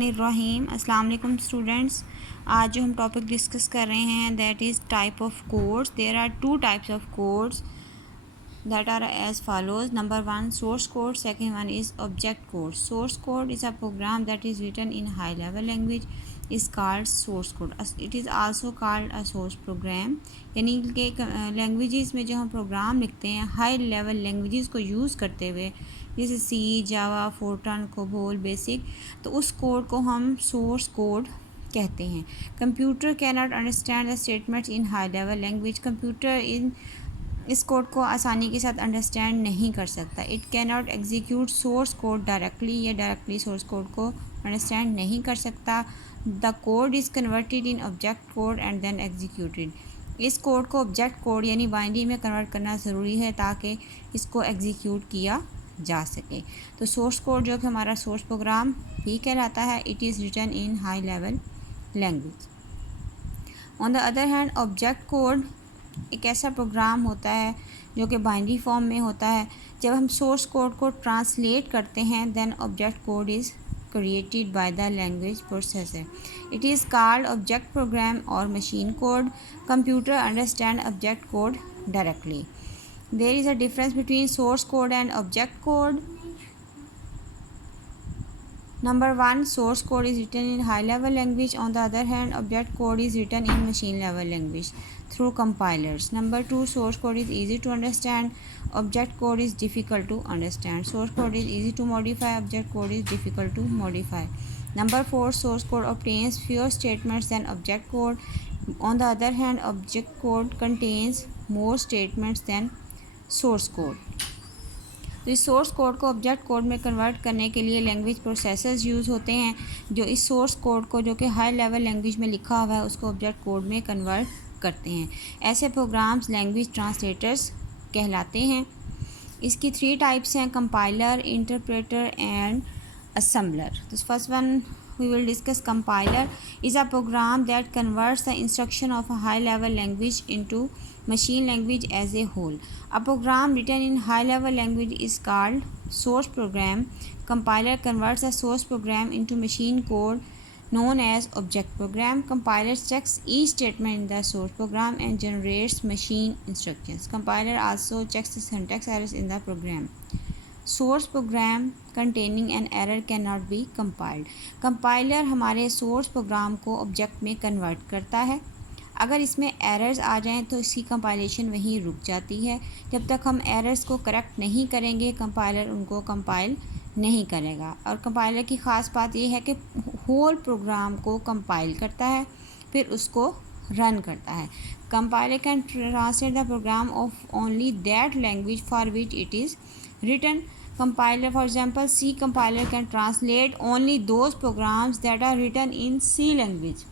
बिस्मिल्लाहिर्रहमानिर्रहीम। अस्सलाम वालेकुम स्टूडेंट्स। आज जो हम टॉपिक डिस्कस कर रहे हैं that is type of codes. There are two types of codes that are as follows. Number 1, source code. Second one is object code. Source code is a program that is written in high level language is called source code. It is also called a source program. यानी कि languages में जो हम programme लिखते हैं high level languages को use करते हुए, जैसे सी, जावा, फोर्ट्रान, कोबोल, बेसिक, तो उस कोड को हम सोर्स कोड कहते हैं। Computer can not understand the statements in high level language. Computer इस कोड को आसानी के साथ अंडरस्टैंड नहीं कर सकता। It can not execute source code directly. ये डायरेक्टली सोर्स कोड को अंडरस्टैंड नहीं कर सकता। The code is converted in object code and then executed. इस कोड को ऑब्जेक्ट कोड यानी बाइनरी में कन्वर्ट करना ज़रूरी है ताकि इसको एग्जीक्यूट किया जा सके। तो सोर्स कोड जो कि हमारा सोर्स प्रोग्राम भी कहलाता है, it is written in high level language. On the other hand object code एक ऐसा प्रोग्राम होता है जो कि बाइनरी फॉर्म में होता है। जब हम सोर्स कोड को ट्रांसलेट करते हैं then object code is created by the language processor. It is called object program और machine code. Computer understand object code directly. There is a difference between source code and object code. Number 1, source code is written in high level language. On the other hand, object code is written in machine level language through compilers. Number 2, source code is easy to understand. Object code is difficult to understand. Source code is easy to modify. Object code is difficult to modify. Number 4, source code obtains fewer statements than object code. On the other hand, object code contains more statements than source code. तो इस source code को object code में convert करने के लिए language processors use होते हैं जो इस सोर्स कोड को जो कि हाई लेवल लैंग्वेज में लिखा हुआ है उसको ऑब्जेक्ट कोड में कन्वर्ट करते हैं। ऐसे प्रोग्राम्स लैंग्वेज ट्रांसलेटर्स कहलाते हैं। इसकी 3 टाइप्स हैं, कंपाइलर, इंटरप्रेटर एंड असेंबलर। तो first one we will discuss. Compiler is a program that converts the instruction of a high level language into machine language as a whole. A program written in high level language is called source program. Compiler converts a source program into machine code known as object program. Compiler checks each statement in the source program and generates machine instructions. Compiler also checks the syntax errors in the program. Source program containing an error can not be compiled. Compiler हमारे source program को object में convert करता है। अगर इसमें errors आ जाएं तो इसकी कंपाइलेशन वहीं रुक जाती है। जब तक हम एरर्स को करेक्ट नहीं करेंगे कंपाइलर उनको कंपाइल नहीं करेगा। और कंपाइलर की ख़ास बात यह है कि होल प्रोग्राम को कंपाइल करता है फिर उसको रन करता है। Compiler can translate the program of only that language for which it is written. Compiler, for example, C compiler can translate only those programs that are written in C language.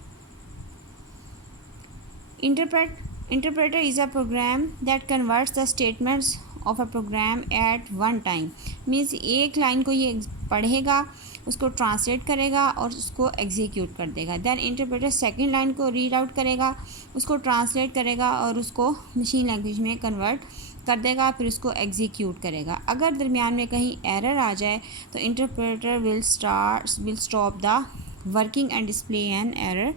Interpreter is a program that converts the statements of a program at one time. Means एक line को ये पढ़ेगा, उसको translate करेगा और उसको execute कर देगा। देन इंटरप्रेटर सेकेंड लाइन को रीड आउट करेगा, उसको ट्रांसलेट करेगा और उसको मशीन लैंग्वेज में कन्वर्ट कर देगा, फिर उसको एग्जीक्यूट करेगा। अगर दरमियान में कहीं एरर आ जाए तो interpreter will stop the working and display an error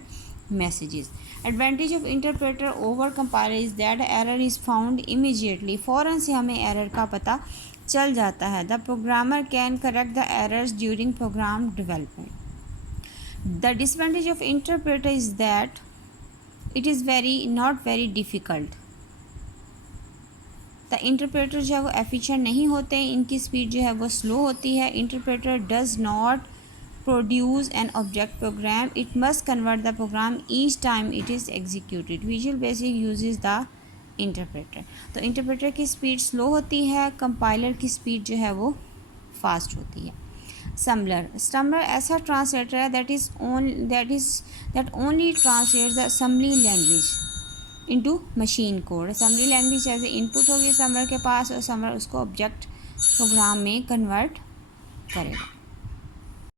messages. Advantage of interpreter over compiler is that error is found immediately. फ़ौरन से हमें एरर का पता चल जाता है। The programmer can correct the errors during program development. The disadvantage of interpreter is that it is not very difficult. The interpreter जो है वो एफिशिएंट नहीं होते, इनकी स्पीड जो है वो स्लो होती है। Interpreter does not produce an object program, it must convert the program each time it is executed. Visual basic uses the interpreter. तो इंटरप्रेटर की स्पीड स्लो होती है, कंपाइलर की स्पीड जो है वो फास्ट होती है। असेंबलर ऐसा ट्रांसलेटर है that only translates the assembly language into machine code. Assembly language जैसे इनपुट होगी असेंबलर के पास और असेंबलर उसको ऑब्जेक्ट प्रोग्राम में कन्वर्ट करेगा।